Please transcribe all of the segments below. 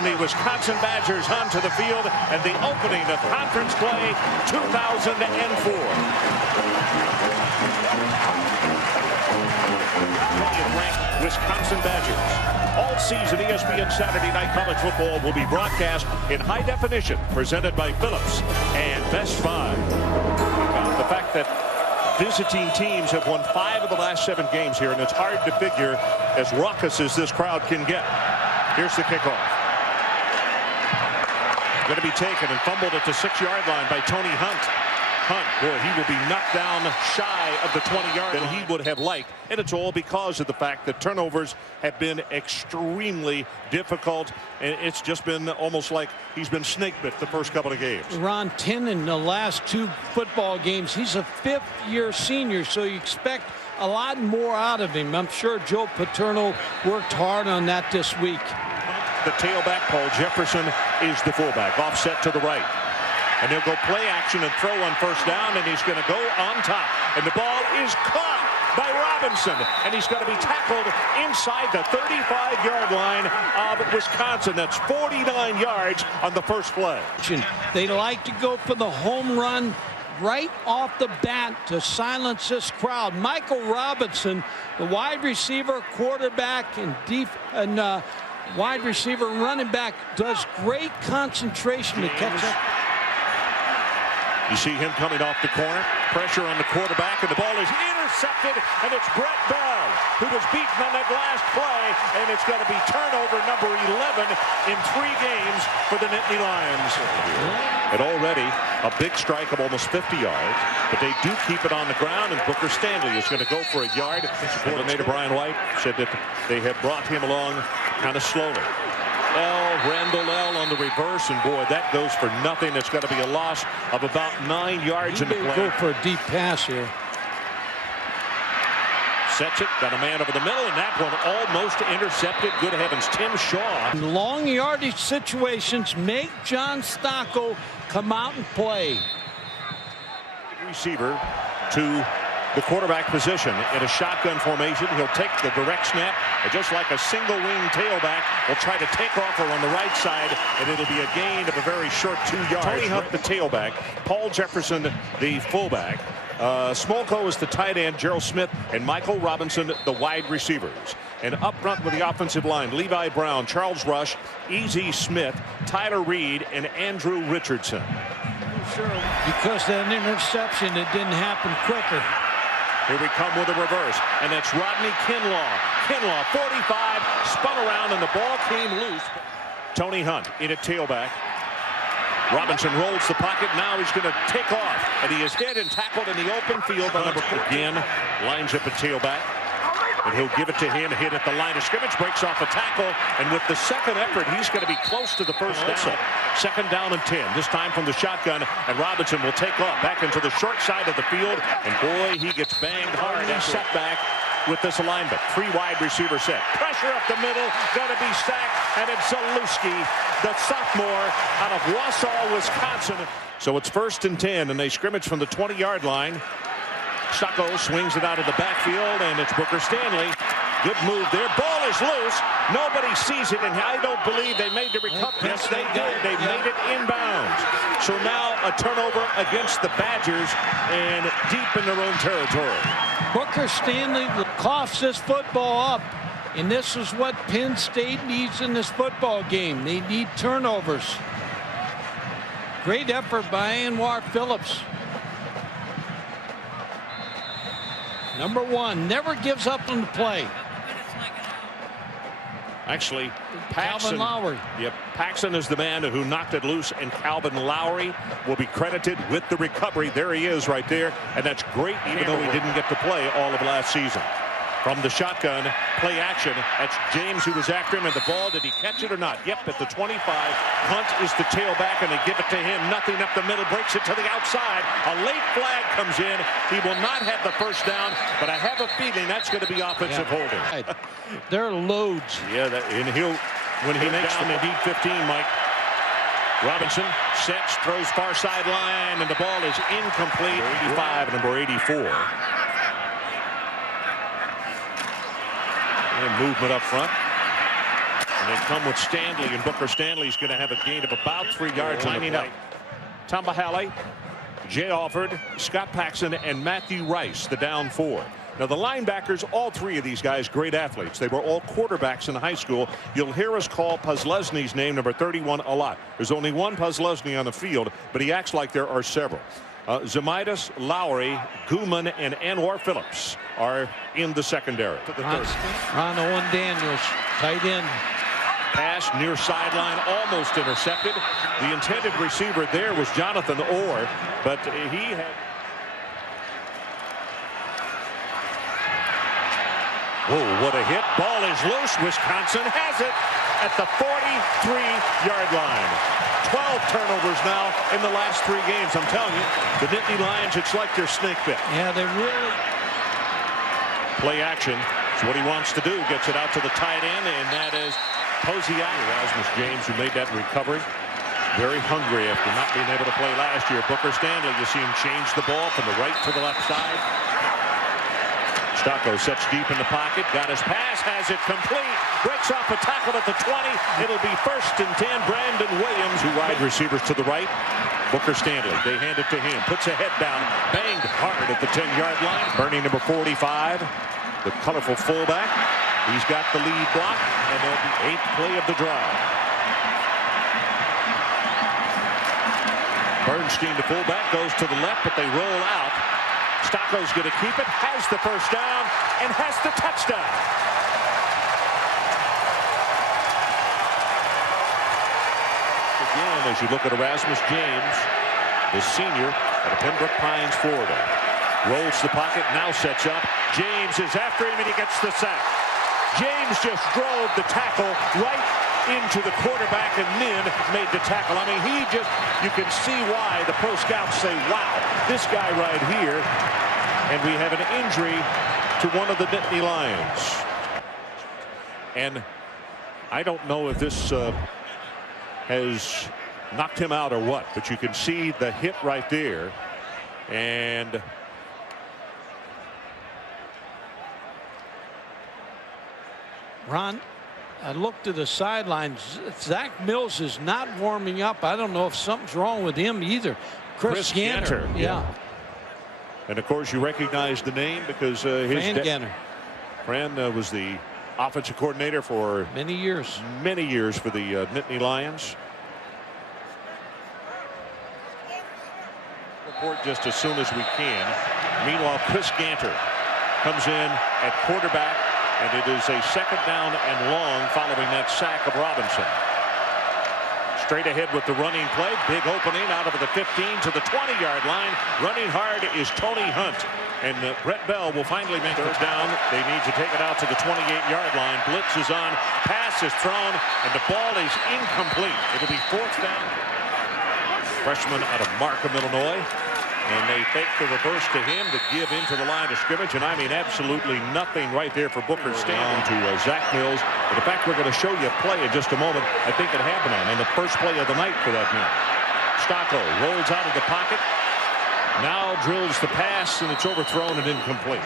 and the Wisconsin Badgers onto the field and the opening of conference play 2004. Wisconsin Badgers. All season, ESPN Saturday Night College Football will be broadcast in high definition, presented by Phillips and Best Buy. The fact that visiting teams have won 5 of the last 7 games here, and it's hard to figure as raucous as this crowd can get. Here's the kickoff. Going to be taken and fumbled at the 6-yard line by Tony Hunt. Boy, he will be knocked down shy of the 20-yard line he would have liked, and it's all because of the fact that turnovers have been extremely difficult, and it's just been almost like he's been snake bit the first couple of games. Ron, 10 in the last 2 football games. He's a 5th-year senior, so you expect a lot more out of him. I'm sure Joe Paterno worked hard on that this week. The tailback, Paul Jefferson, is the fullback, offset to the right. And he'll go play action and throw on first down, and he's going to go on top. And the ball is caught by Robinson, and he's going to be tackled inside the 35-yard line of Wisconsin. That's 49 yards on the first play. They like to go for the home run right off the bat to silence this crowd. Michael Robinson, the wide receiver, quarterback, and wide receiver and running back, does great concentration to catch up. You see him coming off the corner, pressure on the quarterback, and the ball is intercepted, and it's Brett Bell who was beaten on that last play, and it's going to be turnover number 11 in 3 games for the Nittany Lions. And already a big strike of almost 50 yards, but they do keep it on the ground, and Booker Stanley is going to go for a yard. Coordinator Brian White said that they had brought him along kind of slowly. Randall L on the reverse, and boy, that goes for nothing. It's going to be a loss of about 9 yards in the play. Go for a deep pass here. Sets it, got a man over the middle, and that one almost intercepted. Good heavens, Tim Shaw. In long yardage situations, make John Stocco come out and play. Receiver to the quarterback position in a shotgun formation. He'll take the direct snap, and just like a single wing tailback, will try to take off her on the right side, and it'll be a gain of a very short 2 yards. Tony Hunt, the tailback, Paul Jefferson, the fullback, Smolko is the tight end, Gerald Smith, and Michael Robinson, the wide receivers. And up front with the offensive line, Levi Brown, Charles Rush, E.Z. Smith, Tyler Reed, and Andrew Richardson. Sure, because that interception, it didn't happen quicker. Here we come with a reverse, and it's Rodney Kinlaw. Kinlaw, 45, spun around, and the ball came loose. Tony Hunt in at tailback. Robinson rolls the pocket. Now he's going to take off, and he is hit and tackled in the open field by number 4. Again, lines up at tailback, and he'll give it to him. Hit at the line of scrimmage, breaks off a tackle, and with the second effort, he's going to be close to the first down. Second down and 10, this time from the shotgun, and Robinson will take off back into the short side of the field, and boy, he gets banged hard and set back with this alignment. 3 wide receiver set. Pressure up the middle, going to be sacked, and it's Zalewski, the sophomore out of Wausau, Wisconsin. So it's 1st and 10, and they scrimmage from the 20-yard line. Stocco swings it out of the backfield, and it's Booker Stanley. Good move there. Ball is loose. Nobody sees it, and I don't believe they made the recovery. Yes, they did. They made it inbounds. So now a turnover against the Badgers and deep in their own territory. Booker Stanley coughs this football up, and this is what Penn State needs in this football game. They need turnovers. Great effort by Anwar Phillips. Number 1 never gives up on the play. Actually, Paxson, Calvin Lowry. Yep, Paxson is the man who knocked it loose, and Calvin Lowry will be credited with the recovery. There he is right there, and that's great, even though he didn't get to play all of last season. From the shotgun, play action. That's James who was after him, and the ball, did he catch it or not? Yep, at the 25. Hunt is the tailback, and they give it to him. Nothing up the middle, breaks it to the outside. A late flag comes in. He will not have the first down, but I have a feeling that's going to be offensive holding. They're loads. Yeah, and when he makes them indeed 15, Mike. Robinson sets, throws far sideline, and the ball is incomplete. 85, number 84. And movement up front. And they come with Stanley, and Booker Stanley's going to have a gain of about 3 yards. Lining up Tamba Halley, Jay Alford, Scott Paxson, and Matthew Rice, the down 4. Now the linebackers, all 3 of these guys, great athletes. They were all quarterbacks in high school. You'll hear us call Puslesny's name, number 31, a lot. There's only one Puslesny on the field, but he acts like there are several. Zemitis, Lowry, Gooman, and Anwar Phillips are in the secondary. Ron Owen Daniels, tight end. Pass near sideline, almost intercepted. The intended receiver there was Jonathan Orr, but he had... Whoa, what a hit. Ball is loose. Wisconsin has it at the 43-yard line. 12 turnovers now in the last 3 games. I'm telling you, the Nittany Lions, it's like they're snake bit. Yeah, they really... Play action. It's what he wants to do. Gets it out to the tight end, and that is Posiak. Erasmus James, who made that recovery. Very hungry after not being able to play last year. Booker Stanley, you see him change the ball from the right to the left side. Stocko sets deep in the pocket, got his pass, has it complete, breaks off a tackle at the 20. It'll be 1st and 10. Brandon Williams, 2 wide receivers to the right. Booker Stanley, they hand it to him, puts a head down, banged hard at the 10-yard line. Bernie, number 45, the colorful fullback. He's got the lead block, and that'll be 8th play of the drive. Bernstein, the fullback, goes to the left, but they roll out. Stocko's going to keep it, has the 1st down, and has the touchdown. Again, as you look at Erasmus James, the senior out of Pembroke Pines, Florida. Rolls the pocket, now sets up. James is after him, and he gets the sack. James just drove the tackle right into the quarterback and then made the tackle. I mean, you can see why the pro scouts say, wow, this guy right here. And we have an injury to one of the Nittany Lions. And I don't know if this has knocked him out or what, but you can see the hit right there. And Ron, I looked to the sidelines. Zach Mills is not warming up. I don't know if something's wrong with him either. Chris Ganter. Yeah. And of course, you recognize the name because his Fran was the offensive coordinator for many years for the Nittany Lions. Report just as soon as we can. Meanwhile, Chris Ganter comes in at quarterback, and it is a 2nd down and long following that sack of Robinson. Straight ahead with the running play. Big opening out of the 15 to the 20-yard line. Running hard is Tony Hunt. And Brett Bell will finally make 3rd down. They need to take it out to the 28-yard line. Blitz is on. Pass is thrown. And the ball is incomplete. It'll be 4th down. Freshman out of Markham, Illinois. And they fake the reverse to him to give into the line of scrimmage. And I mean, absolutely nothing right there for Booker Stanley to Zach Mills. But in fact, we're going to show you a play in just a moment. I think it happened on the first play of the night for that man. Stocko rolls out of the pocket. Now drills the pass, and it's overthrown and incomplete.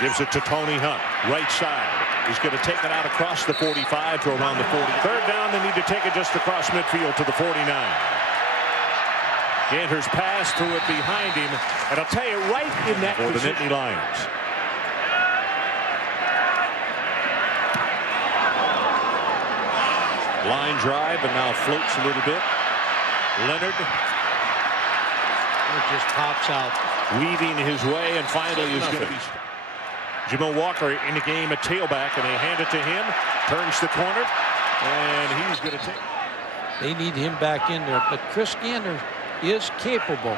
Gives it to Tony Hunt, right side. He's going to take it out across the 45 to around the 40. 3rd down, they need to take it just across midfield to the 49. Ganter's pass, threw it behind him, and I'll tell you, right in that for the Nittany Lions. Line drive, and now floats a little bit. Leonard. It just pops out. Weaving his way, and finally is going to be... Jamil Walker in the game at tailback, and they hand it to him. Turns the corner, and he's going to take... They need him back in there, but Chris Ganter is capable.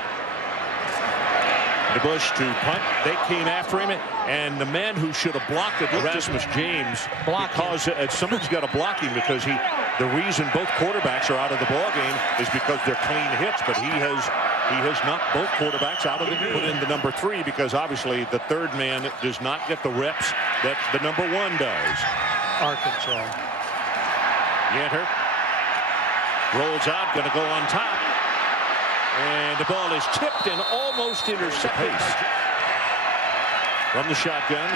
DeBush to punt. They came after him, and the man who should have blocked it, Erasmus James, because someone's got to block him, because the reason both quarterbacks are out of the ball game is because they're clean hits, but he has knocked both quarterbacks out of the game. Put in the number 3 because obviously the 3rd man does not get the reps that the number 1 does. Arkansas. Ganter rolls out, going to go on top. And the ball is tipped and almost intercepted. From the shotgun.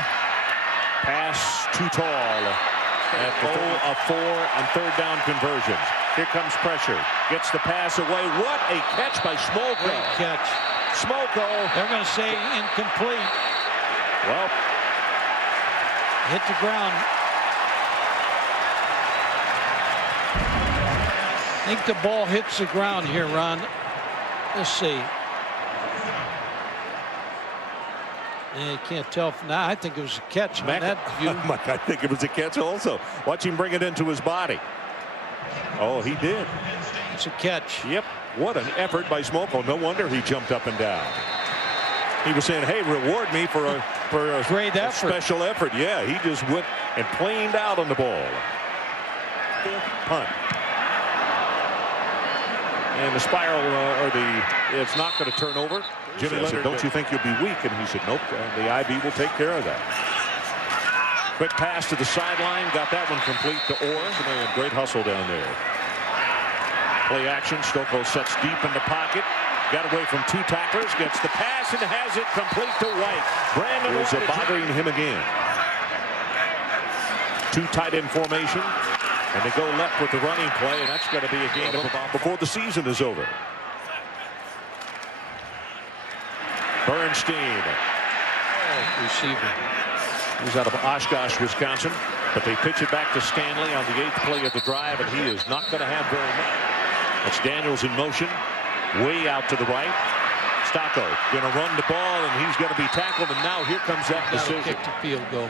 Pass too tall. At the 4 on third down conversions. Here comes pressure. Gets the pass away. What a catch by Smolko. Great catch. Smolko. They're going to say incomplete. Well, hit the ground. I think the ball hits the ground here, Ron. Let's see. Yeah, you can't tell from now. I think it was a catch on that view. I think it was a catch also. Watch him bring it into his body. Oh, he did. It's a catch. Yep. What an effort by Smolko. No wonder he jumped up and down. He was saying, hey, reward me for a great effort. Special effort. Yeah, he just went and planed out on the ball. Punt. And the spiral, it's not going to turn over. Jimmy Leonard, don't you think you'll be weak? And he said, nope, the IB will take care of that. Quick pass to the sideline, got that one complete to Orr. Great hustle down there. Play action, Stoko sets deep in the pocket. Got away from 2 tacklers, gets the pass and has it complete to White. Brandon is bothering him again. 2 tight end formation. And they go left with the running play, and that's going to be a gain of about before the season is over. Bernstein. Receiver. He's out of Oshkosh, Wisconsin. But they pitch it back to Stanley on the 8th play of the drive, and he is not going to have very much. That's Daniels in motion. Way out to the right. Stocko going to run the ball, and he's going to be tackled. And now here comes that decision. Kick the field goal.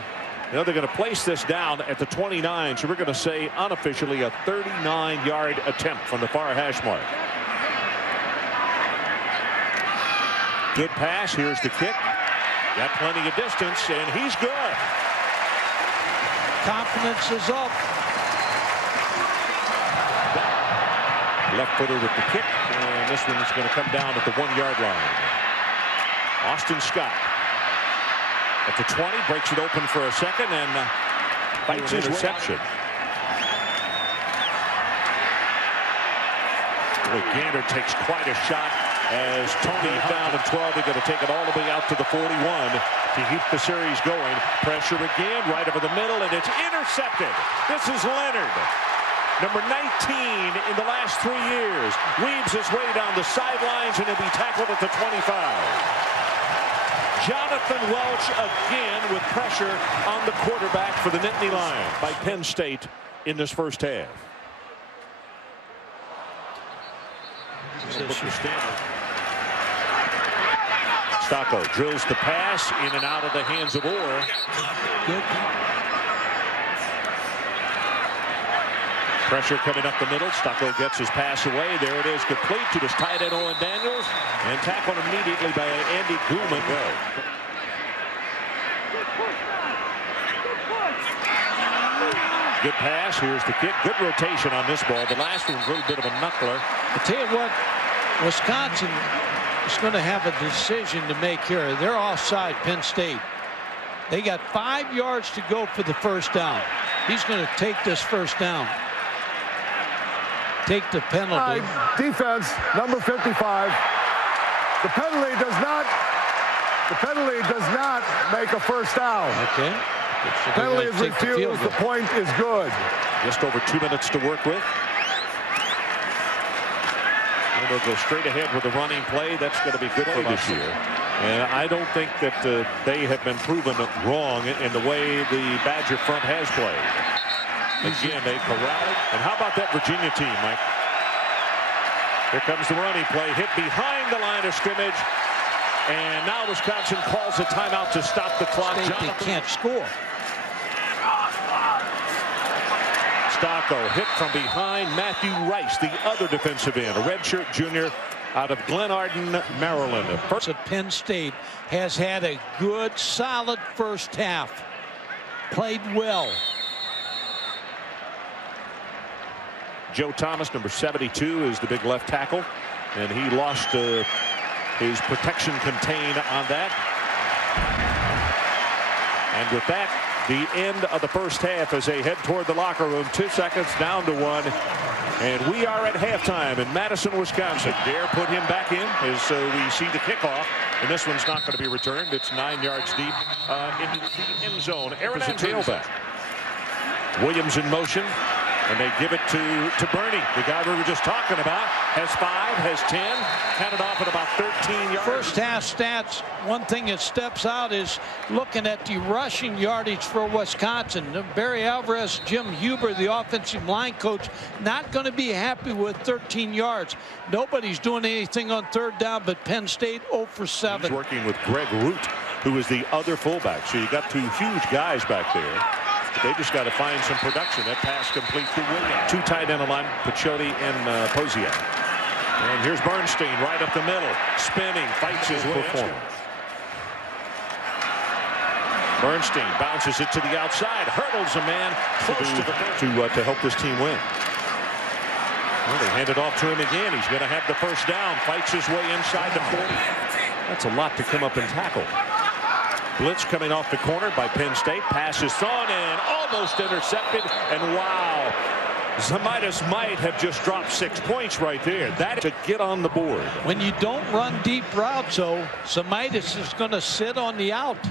You know, they're going to place this down at the 29, so we're going to say unofficially a 39-yard attempt from the far hash mark. Good pass. Here's the kick. Got plenty of distance, and he's good. Confidence is up. Left footer with the kick, and this one is going to come down at the 1-yard line. Austin Scott. At the 20, breaks it open for a second and fights interception. Boy, Gander takes quite a shot as Tony down at 12. They're going to take it all the way out to the 41 to keep the series going. Pressure again, right over the middle, and it's intercepted. This is Leonard. Number 19 in the last 3 years. Weaves his way down the sidelines, and he'll be tackled at the 25. Jonathan Welch again with pressure on the quarterback for the Nittany Lions by Penn State in this first half. Stocko drills the pass in and out of the hands of Orr. Good. Pressure coming up the middle. Stocko gets his pass away. There it is, complete to his tight end Owen Daniels, and tackled immediately by Andy Gooman. Good pass. Here's the kick. Good rotation on this ball. The last one's a little bit of a knuckler. I'll tell you what, Wisconsin is going to have a decision to make here. They're offside, Penn State. They got 5 yards to go for the first down. He's going to take this first down. Take the penalty. Defense, number 55. The penalty does not make a first down. Okay. Penalty is refused. The point is good. Just over 2 minutes to work with. And they'll go straight ahead with the running play. That's going to be good for this year. And I don't think that they have been proven wrong in the way the Badger front has played. Again, they corralled. And how about that Virginia team, Mike? Here comes the running play. Hit behind the line of scrimmage. And now Wisconsin calls a timeout to stop the clock. They can't score. Stocko hit from behind. Matthew Rice, the other defensive end, a redshirt junior out of Glenarden, Maryland. First at Penn State has had a good, solid first half. Played well. Joe Thomas, number 72, is the big left tackle, and he lost his protection contain on that. And with that, the end of the first half as they head toward the locker room. 2 seconds down to 1. And we are at halftime in Madison, Wisconsin. Dare put him back in as we see the kickoff. And this one's not going to be returned. It's 9 yards deep into the end zone. Aaron is a tailback. Williams in motion. And they give it to Bernie, the guy we were just talking about. Has 5, has 10, counted off at about 13 yards. First half stats, one thing that steps out is looking at the rushing yardage for Wisconsin. Barry Alvarez, Jim Huber, the offensive line coach, not going to be happy with 13 yards. Nobody's doing anything on third down, but Penn State 0 for 7. He's working with Greg Root, who is the other fullback. So you got 2 huge guys back there. They just got to find some production. That pass complete to Williams. 2 tight end line, Pachotti and Posiak. And here's Bernstein right up the middle, spinning, fights his way. Bernstein bounces it to the outside, hurdles a man close to help this team win. Well, they hand it off to him again. He's going to have the first down. Fights his way inside the 40. That's a lot to come up and tackle. Blitz coming off the corner by Penn State. Pass is thrown and almost intercepted. And wow, Zamitis might have just dropped 6 points right there. That to get on the board. When you don't run deep routes, though, Zamitis is going to sit on the out.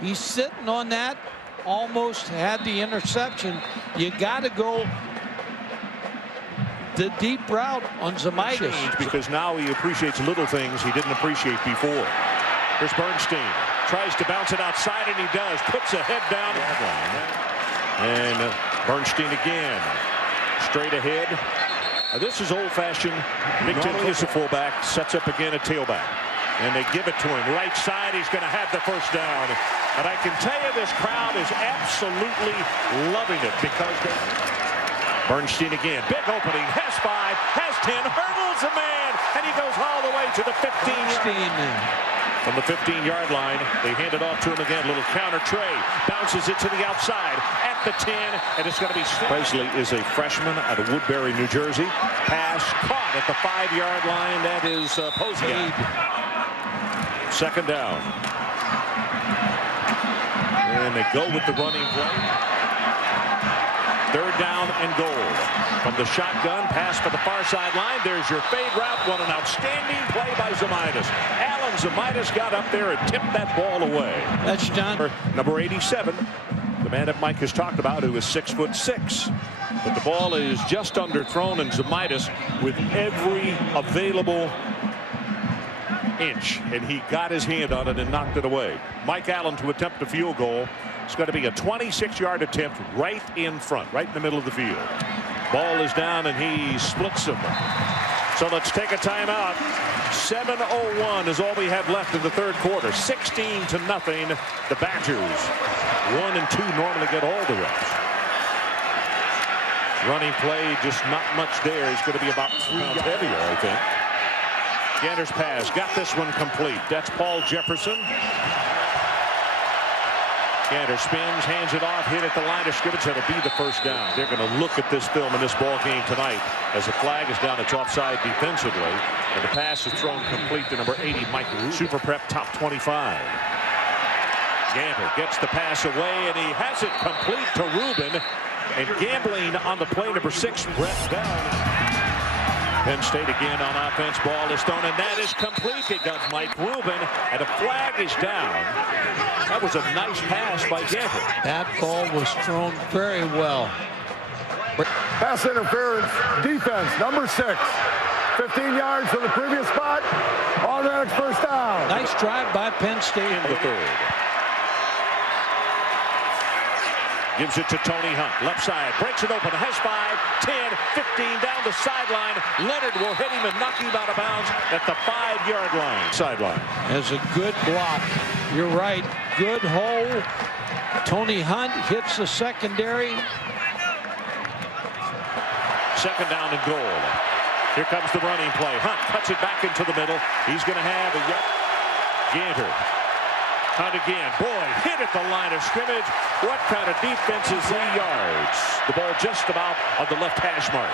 He's sitting on that. Almost had the interception. You got to go the deep route on Zamitis. Because now he appreciates little things he didn't appreciate before. Here's Bernstein. Tries to bounce it outside, and he does. Puts a head down. And Bernstein again. Straight ahead. This is old-fashioned. Big Ten is a fullback. Sets up again a tailback. And they give it to him. Right side, he's going to have the first down. And I can tell you this crowd is absolutely loving it because Bernstein again. Big opening. Has 5. Has 10. Hurdles a man. And he goes all the way to the 15. From the 15-yard line, they hand it off to him again. Little counter tray. Bounces it to the outside at the 10. And it's going to be Presley is a freshman out of Woodbury, New Jersey. Pass caught at the 5-yard line. That is Posiak. Second down. And they go with the running play. Third down and goal. From the shotgun, pass for the far sideline. There's your fade route. What an outstanding play by Zamitis. Alan Zamitis got up there and tipped that ball away. That's John. Number 87, the man that Mike has talked about, who is 6'6". But the ball is just underthrown, and Zamitis with every available inch, and he got his hand on it and knocked it away. Mike Allen to attempt a field goal. It's going to be a 26-yard attempt right in front, right in the middle of the field. Ball is down, and he splits them. So let's take a timeout. 7:01 is all we have left in the third quarter. 16-0. The Badgers. 1 and 2 normally get all the reps. Running play, just not much there. He's going to be about 3 pounds heavier, I think. Gander's pass, got this one complete. That's Paul Jefferson. Gander spins, hands it off, hit at the line of scrimmage. That'll be the first down. They're going to look at this film in this ball game tonight as the flag is down. It's offside defensively. And the pass is thrown complete to number 80, Mike Rubin. Super Prep top 25. Gander gets the pass away, and he has it complete to Rubin. And gambling on the play, number 6, Brett Bell. Penn State again on offense. Ball is thrown, and that is complete. It does Mike Rubin, and a flag is down. That was a nice pass by Gander. That ball was thrown very well. Pass interference, defense, number 6. 15 yards from the previous spot. Automatic first down. Nice drive by Penn State. In the third. Gives it to Tony Hunt. Left side. Breaks it open. Has 5, 10, 15 down the sideline. Leonard will hit him and knock him out of bounds at the 5-yard line. Sideline. As a good block. You're right. Good hole. Tony Hunt hits the secondary. Second down and goal. Here comes the running play. Hunt cuts it back into the middle. He's going to have a Gander. Hunt again. Boy, hit at the line of scrimmage. What kind of defense is 3 yards? The ball just about on the left hash mark.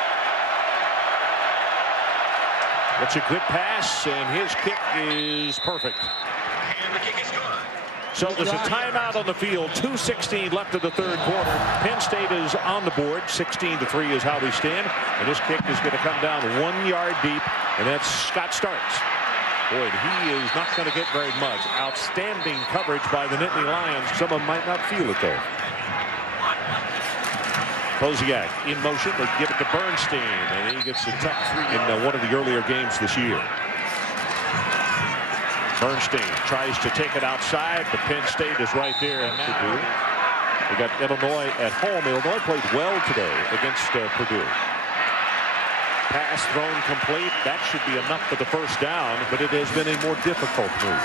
That's a good pass, and his kick is perfect. And the kick is good. So there's a timeout on the field. 2:16 left of the third quarter. Penn State is on the board. 16-3 is how we stand. And this kick is going to come down 1 yard deep, and that's Scott Starks. Boy, he is not going to get very much. Outstanding coverage by the Nittany Lions. Someone might not feel it, though. Posiak in motion. They give it to Bernstein, and he gets a tough three in one of the earlier games this year. Bernstein tries to take it outside, but Penn State is right there. And now we got Illinois at home. Illinois played well today against Purdue. Pass thrown complete. That should be enough for the first down, but it has been a more difficult move.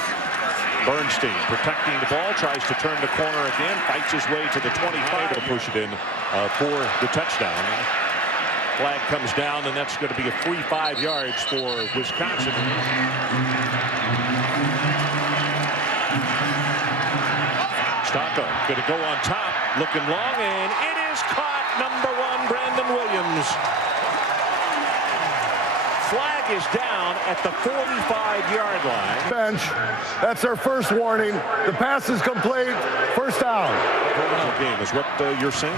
Bernstein protecting the ball, tries to turn the corner again, fights his way to the 25 to push it in for the touchdown. Flag comes down, and that's going to be a free 5 yards for Wisconsin. Stocko going to go on top, looking long, and it is caught. Number 1, Brandon Williams. Flag is down at the 45-yard line. Bench. That's our first warning. The pass is complete. First down. Game is what you're saying.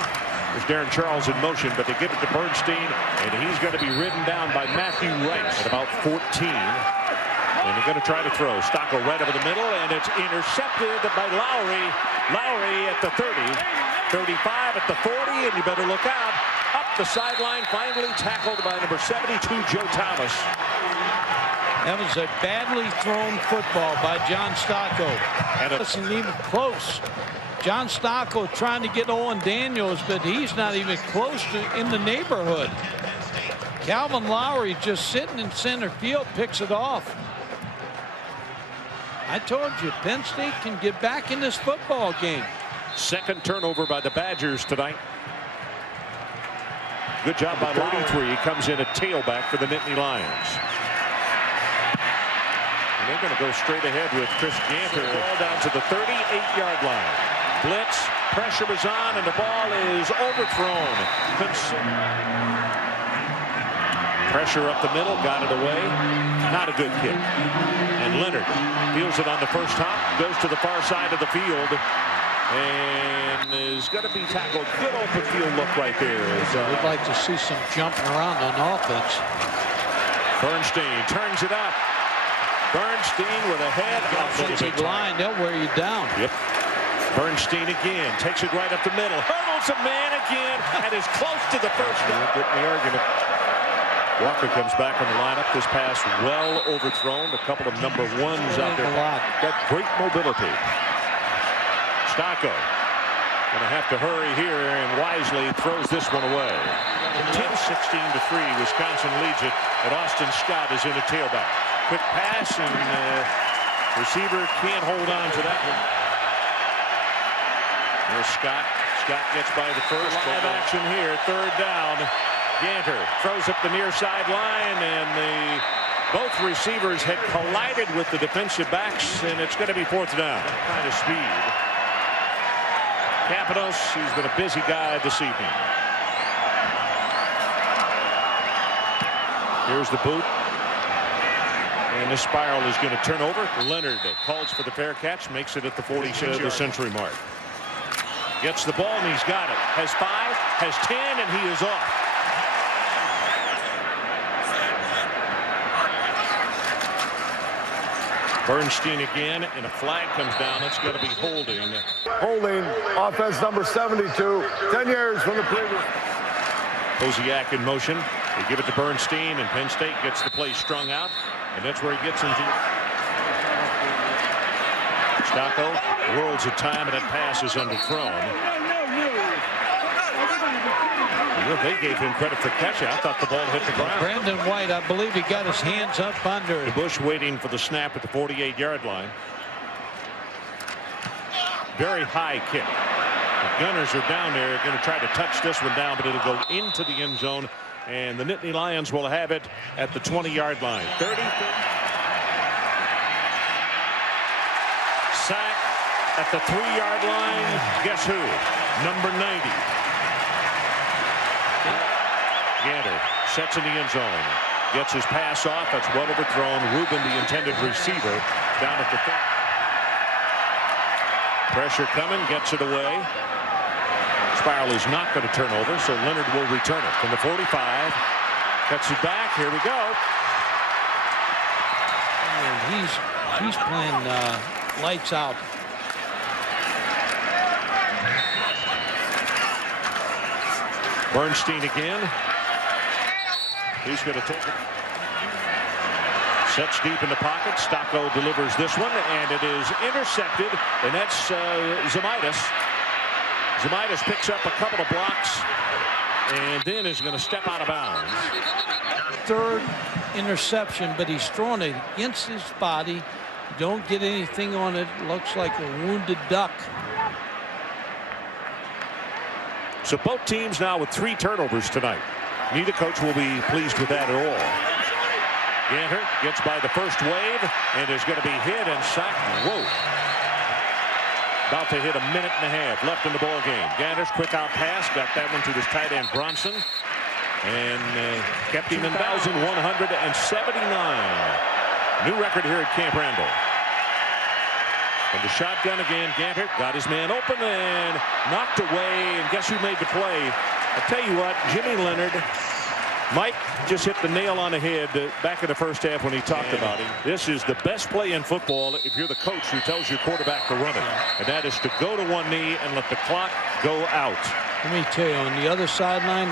There's Darren Charles in motion, but they give it to Bernstein, and he's going to be ridden down by Matthew Rice at about 14. And they're going to try to throw. Stocko right over the middle, and it's intercepted by Lowry. Lowry at the 30, 35 at the 40, and you better look out. Up the sideline, finally tackled by number 72, Joe Thomas. That was a badly thrown football by John Stocko. And it wasn't even close. John Stocko trying to get Owen Daniels, but he's not even close to in the neighborhood. Calvin Lowry just sitting in center field, picks it off. I told you, Penn State can get back in this football game. Second turnover by the Badgers tonight. Good job by Lowry. He comes in a tailback for the Nittany Lions. And they're going to go straight ahead with Chris Ganter. Ball down to the 38-yard line. Blitz, pressure was on, and the ball is overthrown. Pressure up the middle, got it away. Not a good kick. And Leonard feels it on the first hop, goes to the far side of the field, and is going to be tackled. Good open field look right there. We'd like to see some jumping around on offense. Bernstein turns it up. Bernstein with a head. Big line, they'll wear you down. Yep. Bernstein again takes it right up the middle. Hurdles a man again and is close to the first down. Get in the argument. Walker comes back on the lineup. This pass well overthrown. A couple of number 1s out there. Got great mobility. Stocko going to have to hurry here and wisely throws this one away. 10-16-3. Wisconsin leads it. And Austin Scott is in a tailback. Quick pass, and receiver can't hold on to that one. There's Scott. Scott gets by the first. Live action here. Third down. Ganter throws up the near sideline, and both receivers had collided with the defensive backs, and it's going to be fourth down. Kind of speed. Capitos, he's been a busy guy this evening. Here's the boot. And this spiral is going to turn over. Leonard calls for the fair catch, makes it at the 46 of the century mark. Gets the ball, and he's got it. Has 5, has 10, and he is off. Bernstein again, and a flag comes down. It's going to be holding. Holding, offense number 72. 10 years from the previous. Posiak in motion. They give it to Bernstein, and Penn State gets the play strung out. And that's where he gets into. Stocko whirls of time, and that pass is underthrown. They gave him credit for catching. I thought the ball hit the ground. Brandon White, I believe he got his hands up under. Bush waiting for the snap at the 48-yard line. Very high kick. The Gunners are down there, going to try to touch this one down, but it'll go into the end zone. And the Nittany Lions will have it at the 20-yard line. 30. Sack at the 3-yard line. Guess who? Number 90. Ganter sets in the end zone. Gets his pass off. That's well overthrown. Rubin, the intended receiver, down at the 30. Pressure coming. Gets it away. Spiral is not going to turn over, so Leonard will return it from the 45. Cuts it back. Here we go. and he's playing lights out. Bernstein again. He's going to take it. Sets deep in the pocket. Stocko delivers this one, and it is intercepted, and that's Zamitis. Zamitis picks up a couple of blocks, and then is going to step out of bounds. Third interception, but he's thrown it against his body. Don't get anything on it. Looks like a wounded duck. So both teams now with 3 turnovers tonight. Neither coach will be pleased with that at all. Ganter gets by the first wave and is going to be hit and sacked. Whoa. About to hit a minute and a half left in the ball game. Ganter's quick out pass got that one to his tight end Bronson and kept him in 1,179. New record here at Camp Randall. And the shotgun again. Ganter got his man open and knocked away. And guess who made the play? I'll tell you what, Jimmy Leonard. Mike just hit the nail on the head back in the first half when he talked about him. This is the best play in football if you're the coach who tells your quarterback to run it. And that is to go to one knee and let the clock go out. Let me tell you, on the other sideline,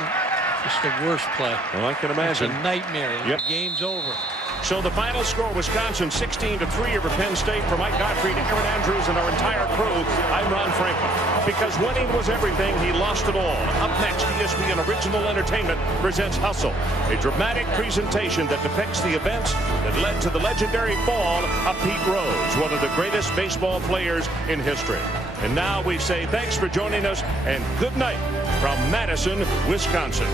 it's the worst play. Well, I can imagine. It's a nightmare. Yep. The game's over. So the final score, Wisconsin 16-3 over Penn State. For Mike Godfrey, to Aaron Andrews, and our entire crew, I'm Ron Franklin. Because winning was everything, he lost it all. Up next, ESPN Original Entertainment presents Hustle, a dramatic presentation that depicts the events that led to the legendary fall of Pete Rose, one of the greatest baseball players in history. And now we say thanks for joining us and good night from Madison, Wisconsin.